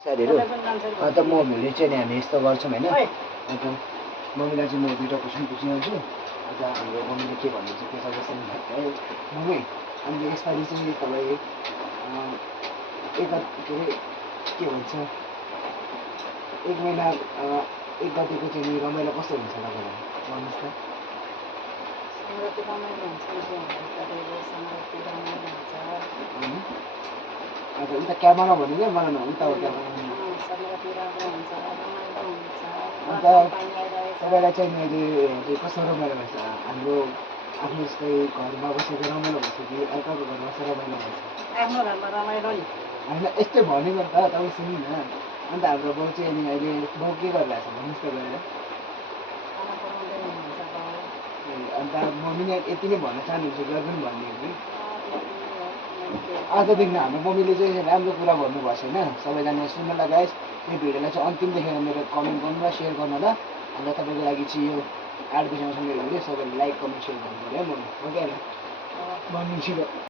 साथीहरू अन्त मम्मीले चाहिँ हामी यस्तो गर्छौँ होइन। अन्त मम्मीलाई चाहिँ म दुईवटा क्वेसन पुछिहाल्छु। अन्त हाम्रो मम्मीले के भन्नुहुन्छ त्यो सजेसन है मम्मी। अनि यसपालि चाहिँ तपाईँ के अरे के भन्छ 1 महिना 1 गतिको चाहिँ रमाइलो कस्तो हुन्छ तपाईँलाई भन्नुहोस् त। अन्त उता क्यामेरा भन्नु क्या मलाई न उता हो क्यामेरा। अन्त तपाईँलाई चाहिँ मैले कस्तो रमाइलो भन्छ हाम्रो आफ्नो जस्तै घरमा बसेको रमाइलो भन्छ कि अर्काको घरमा बसेर रमाइलो भन्छ? आफ्नो घरमा रमाइलो नि होइन यस्तै भनेको नि त तपाईँ सुन्नु न। अन्त हाम्रो बाउ चाहिँ अनि अहिले बाउ के गरिरहेछ भन्नुहोस् त गएर। अन्त मम्मीले यति नै भन्न चाहनुहुन्छ जहाँ पनि भन्ने कि आजदेखि हाम्रो मम्मीले चाहिँ राम्रो कुरा भन्नुभएको छैन। सबैजना सुन्न लगाएस् यो भिडियोलाई चाहिँ अन्तिम देखेर मेरो कमेन्ट गर्नु र सेयर गर्नु होला। अन्त तपाईँको लागि चाहिँ यो 8 बजीसम्म मेरो भिडियो सबैले लाइक कमेन्ट सेयर गर्नु पऱ्यो है मम्मी। हो क्या भन्नु छिटो।